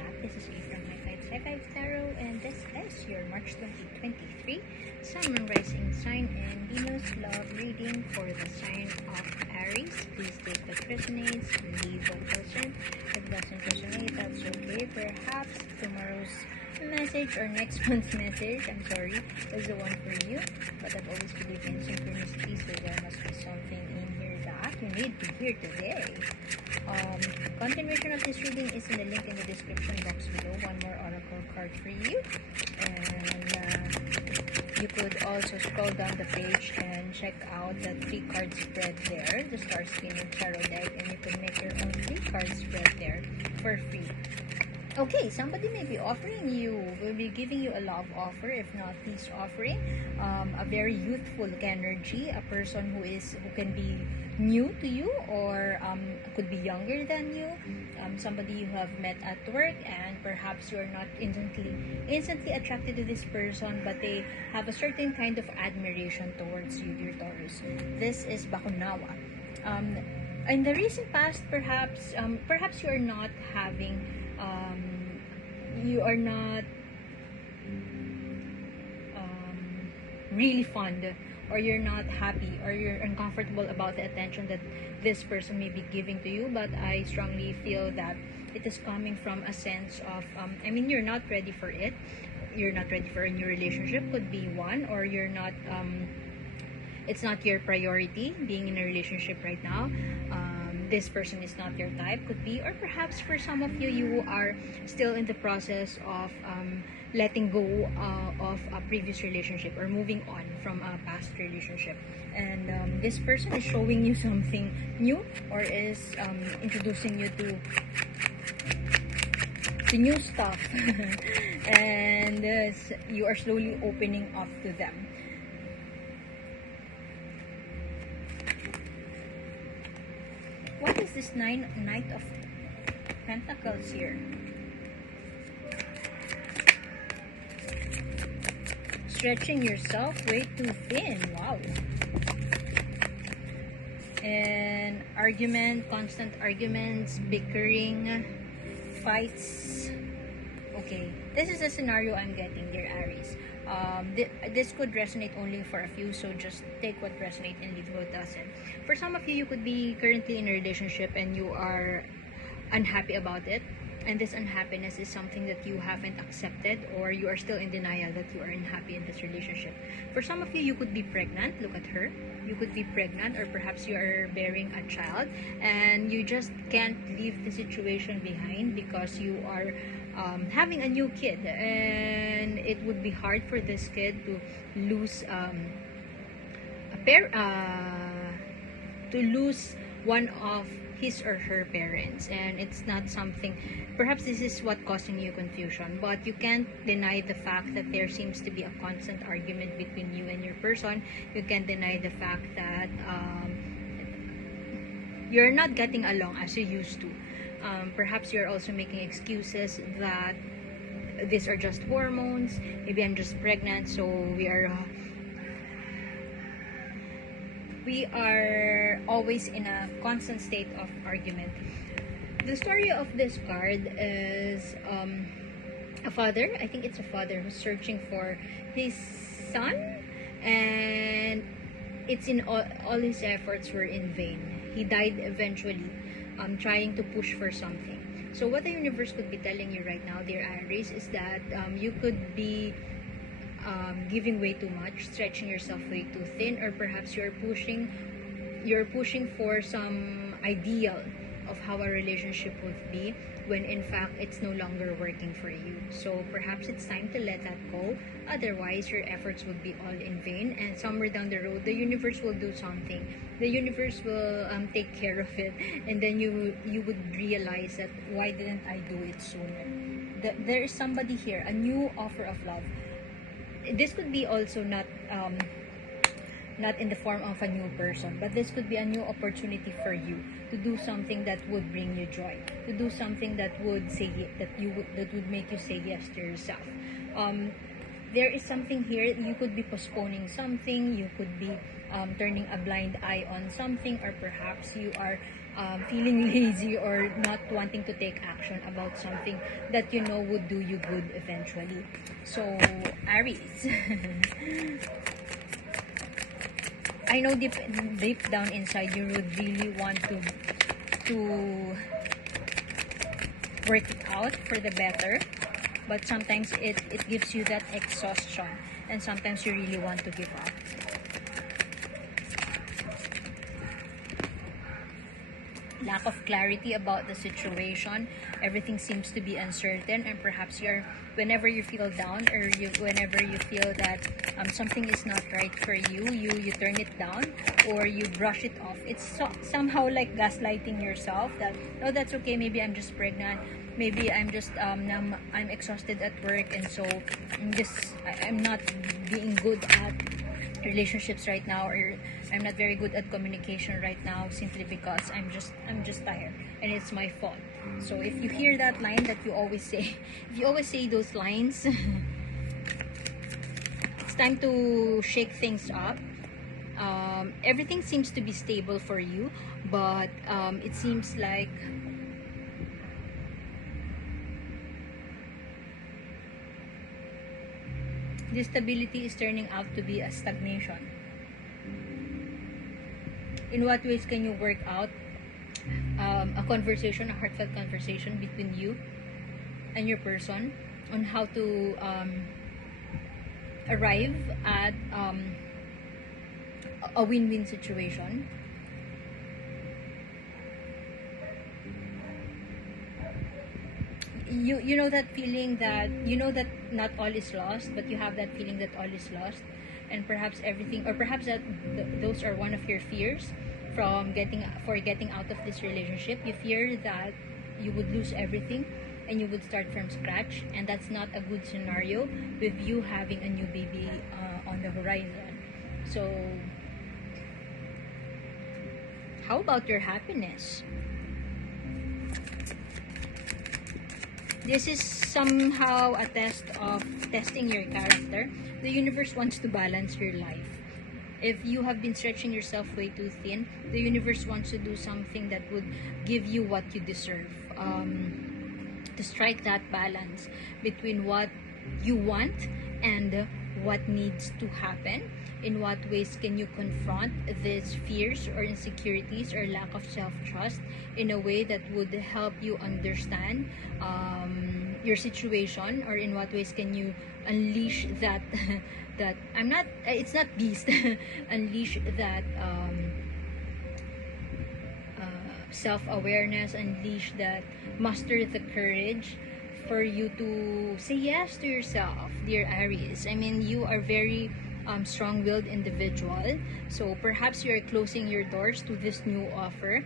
back. This is A from My Guide Tarot, and this is your March 2023 Sun, Moon, Rising sign and Venus love reading for the sign of Aries. Please take what resonates, leave what doesn't. If it doesn't resonate, that's okay. Perhaps tomorrow's message or next month's message, I'm sorry, is the one for you. But I've always believed in synchronicity, so there must be something in here that you need to hear today. Continuation of this reading is in the link in the description box below. One more oracle card for you, and you could also scroll down the page and check out the 3-card spread there, the Star Spinning Tarot deck, and you can make your own 3-card spread there for free. Okay, somebody may be offering you, will be giving you a love offer, if not peace offering, a very youthful energy, a person who can be new to you, or could be younger than you, somebody you have met at work, and perhaps you are not instantly attracted to this person, but they have a certain kind of admiration towards you, dear Taurus. This is Bakunawa. In the recent past, perhaps you are not having you are not really fond, or you're not happy, or you're uncomfortable about the attention that this person may be giving to you. But I strongly feel that it is coming from a sense of you're not ready for it. You're not ready for a new relationship, could be one, or you're not it's not your priority being in a relationship right now. This person is not your type, could be, or perhaps for some of you, you are still in the process of letting go of a previous relationship, or moving on from a past relationship, and this person is showing you something new, or is introducing you to new stuff and you are slowly opening up to them. What is this Knight of Pentacles here? Stretching yourself way too thin. Wow. And constant arguments, bickering, fights. Okay, this is a scenario I'm getting, dear Aries. This could resonate only for a few, so just take what resonates and leave what doesn't. For some of you, you could be currently in a relationship and you are unhappy about it, and this unhappiness is something that you haven't accepted, or you are still in denial that you are unhappy in this relationship. For some of you, you could be pregnant. Look at her. You could be pregnant, or perhaps you are bearing a child and you just can't leave the situation behind because you are having a new kid, and it would be hard for this kid to lose one of his or her parents, and it's not something, perhaps this is what causing you confusion, but you can't deny the fact that there seems to be a constant argument between you and your person. You can't deny the fact that you're not getting along as you used to. Perhaps you're also making excuses that these are just hormones, maybe I'm just pregnant, so we are always in a constant state of argument. The story of this card is a father, I think it's a father, who's searching for his son, and it's in all his efforts were in vain. He died eventually, trying to push for something. So what the universe could be telling you right now, dear Aries, is that you could be giving way too much, stretching yourself way too thin, or perhaps you're pushing for some ideal of how a relationship would be, when in fact it's no longer working for you. So perhaps it's time to let that go, otherwise your efforts would be all in vain, and somewhere down the road the universe will do something. The universe will take care of it, and then you would realize that, why didn't I do it sooner? There is somebody here, a new offer of love. This could be also not in the form of a new person, but this could be a new opportunity for you to do something that would bring you joy, to do something that would make you say yes to yourself. there is something here. You could be postponing something, you could be turning a blind eye on something, or perhaps you are feeling lazy or not wanting to take action about something that you know would do you good eventually. So, Aries. I know deep down inside you would really want to work it out for the better, but sometimes it gives you that exhaustion, and sometimes you really want to give up. Lack of clarity about the situation, everything seems to be uncertain, and perhaps whenever you feel down, or whenever you feel that something is not right for you, you turn it down or you brush it off. It's somehow like gaslighting yourself that, oh, that's okay, maybe I'm just pregnant, maybe I'm just I'm exhausted at work, and so I'm not being good at relationships right now, or I'm not very good at communication right now, simply because I'm just tired and it's my fault. So if you hear that line that you always say, if you always say those lines, it's time to shake things up. Everything seems to be stable for you, but it seems like this stability is turning out to be a stagnation. In what ways can you work out a conversation, a heartfelt conversation between you and your person on how to arrive at a win-win situation? You know that feeling that you know that not all is lost, but you have that feeling that all is lost, and perhaps everything, or perhaps that those are one of your fears from getting out of this relationship. You fear that you would lose everything and you would start from scratch, and that's not a good scenario with you having a new baby on the horizon. So how about your happiness? This is somehow a test of testing your character. The universe wants to balance your life. If you have been stretching yourself way too thin, the universe wants to do something that would give you what you deserve. To strike that balance between what you want and what needs to happen. In what ways can you confront these fears or insecurities or lack of self-trust in a way that would help you understand your situation? Or in what ways can you unleash that that it's not beast unleash that self-awareness, unleash that, muster the courage for you to say yes to yourself, dear Aries. I mean, you are very strong-willed individual, so perhaps you're closing your doors to this new offer.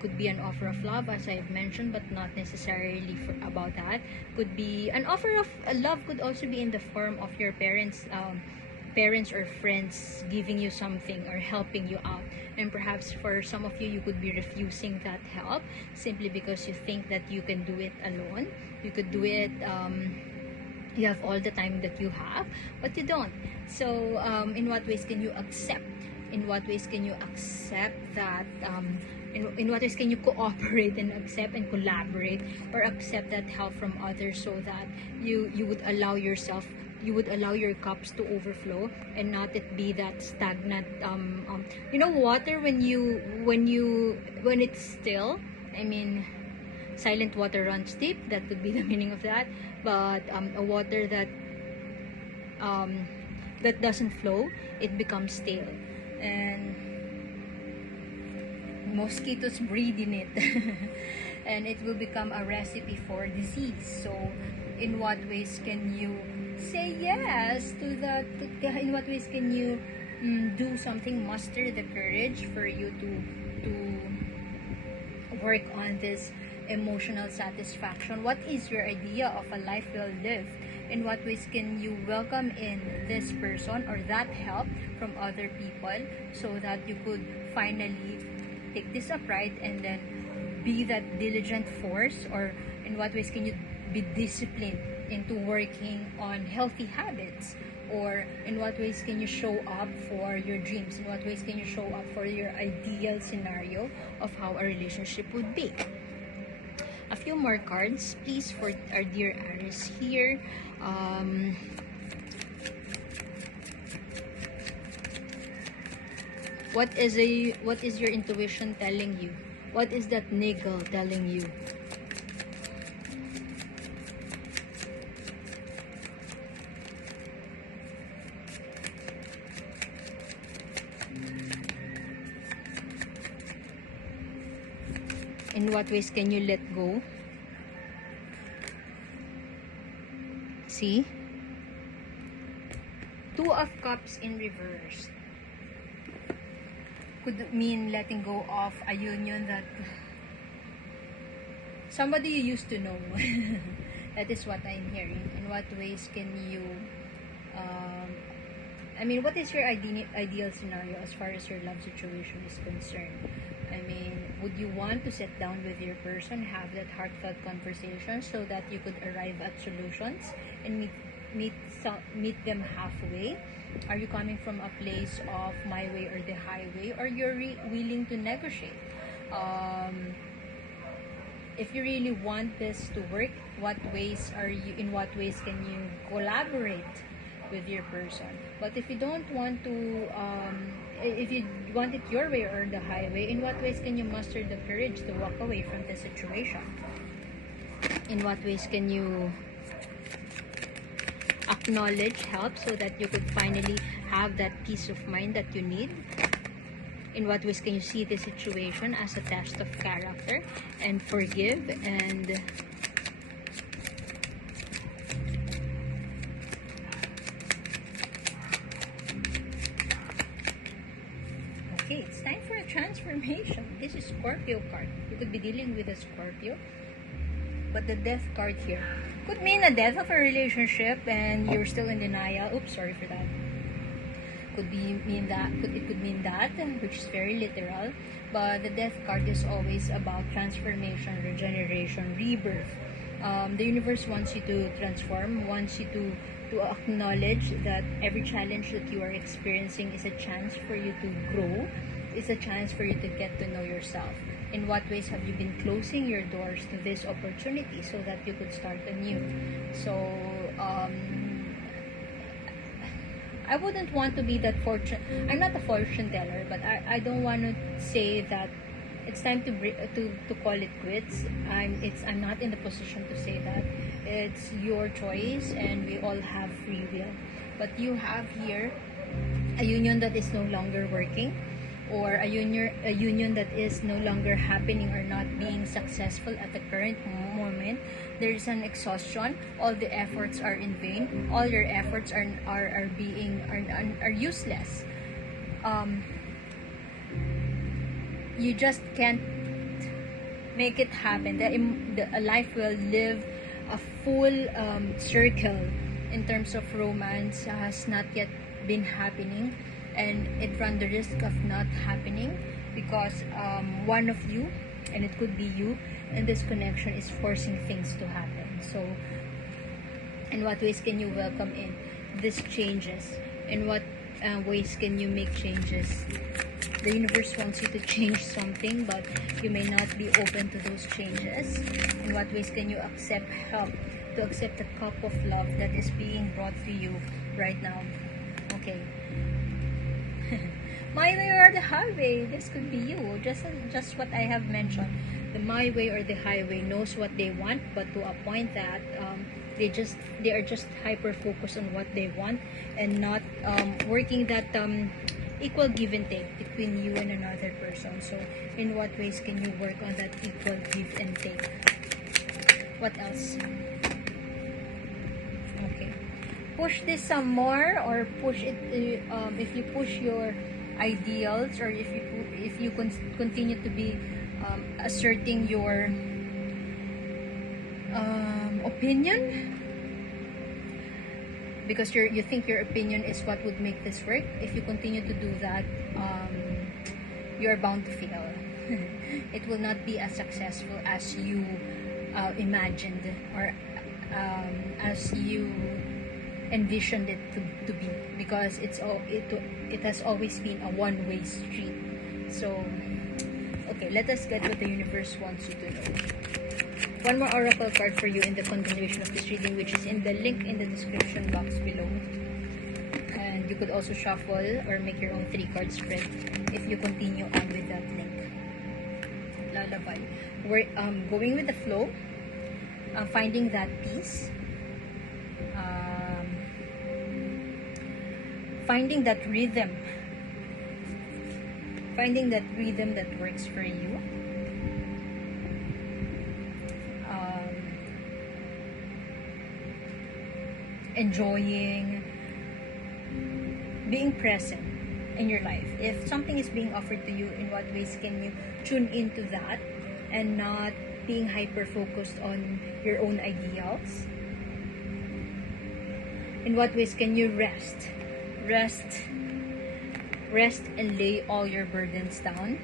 Could be an offer of love, as I've mentioned, but not necessarily about that. Could be an offer of love, could also be in the form of your parents or friends giving you something or helping you out. And perhaps for some of you, you could be refusing that help simply because you think that you can do it alone. You could do it, you have all the time that you have, but you don't. So in what ways can you accept? In what ways can you accept that? In what ways can you cooperate and accept and collaborate, or accept that help from others, so that you would allow yourself, you would allow your cups to overflow and not it be that stagnant water when it's still. I mean, silent water runs deep, that would be the meaning of that. But a water that that doesn't flow, it becomes stale, and mosquitoes breed in it and it will become a recipe for disease. So in what ways can you say yes to that? In what ways can you do something, muster the courage for you to work on this emotional satisfaction? What is your idea of a life well lived? In what ways can you welcome in this person or that help from other people, so that you could finally take this upright and then be that diligent force? Or in what ways can you be disciplined into working on healthy habits? Or in what ways can you show up for your dreams? In what ways can you show up for your ideal scenario of how a relationship would be? A few more cards, please, for our dear Aries here. What is your intuition telling you? What is that niggle telling you? In what ways can you let go? See? Two of Cups in reverse. Could mean letting go of a union that somebody you used to know. That is what I'm hearing. In what ways can you I mean, what is your ideal scenario as far as your love situation is concerned? I mean, would you want to sit down with your person, have that heartfelt conversation so that you could arrive at solutions and meet them halfway? Are you coming from a place of my way or the highway, or you're willing to negotiate? If you really want this to work, in what ways can you collaborate with your person? But if you don't want to, if you want it your way or the highway, in what ways can you muster the courage to walk away from the situation? In what ways can you acknowledge help so that you could finally have that peace of mind that you need? In what ways can you see the situation as a test of character and forgive and okay, it's time for a transformation. This is Scorpio card. You could be dealing with a Scorpio. But the Death card here could mean a death of a relationship and you're still in denial. Oops, sorry for that. It could mean that, which is very literal. But the Death card is always about transformation, regeneration, rebirth. The universe wants you to transform, wants you to acknowledge that every challenge that you are experiencing is a chance for you to grow. It's a chance for you to get to know yourself. In what ways have you been closing your doors to this opportunity so that you could start anew? So, I wouldn't want to be that I'm not a fortune teller, but I don't want to say that it's time to call it quits. I'm not in the position to say that. It's your choice, and we all have free will. But you have here a union that is no longer working, or a union that is no longer happening or not being successful at the current moment. There is an exhaustion. All the efforts are in vain. All your efforts are useless. You just can't make it happen. A life will live a full circle in terms of romance has not yet been happening, and it runs the risk of not happening because one of you, and it could be you, in this connection is forcing things to happen. So in what ways can you welcome in these changes? In what ways can you make changes? The universe wants you to change something, but you may not be open to those changes. In what ways can you accept help, to accept the cup of love that is being brought to you right now? Okay. My way or the highway, this could be you. Just what I have mentioned. The my way or the highway knows what they want, but to a point that they are just hyper focused on what they want and not working that equal give and take between you and another person. So in what ways can you work on that equal give and take? What else? Okay, push this some more, or push it if you push your ideals, or if you continue to be asserting your opinion, because you think your opinion is what would make this work. If you continue to do that, you're bound to fail. It will not be as successful as you imagined, or as you envisioned it to be, because it has always been a one-way street. So okay, let us get what the universe wants you to know. One more oracle card for you in the continuation of this reading, which is in the link in the description box below. And you could also shuffle or make your own 3-card spread if you continue on with that link. Lalabay. We're going with the flow, finding that peace, finding that rhythm that works for you. Enjoying being present in your life. If something is being offered to you, in what ways can you tune into that and not being hyper focused on your own ideals? In what ways can you rest and lay all your burdens down?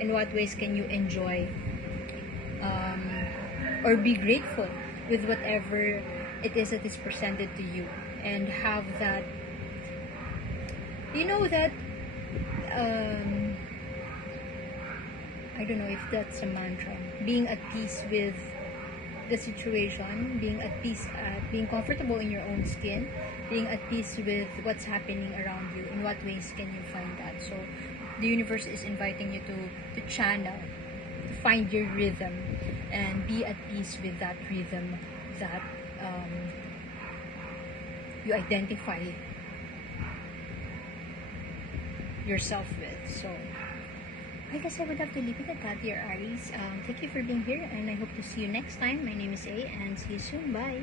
In what ways can you enjoy or be grateful with whatever it is that is presented to you, and have that, you know, that I don't know if that's a mantra, being at peace with the situation, being at peace, being comfortable in your own skin, being at peace with what's happening around you. In what ways can you find that? So the universe is inviting you to channel, to find your rhythm and be at peace with that rhythm that you identify yourself with. So I guess I would have to leave it at that, dear Aries. Thank you for being here, and I hope to see you next time. My name is A, and see you soon. Bye.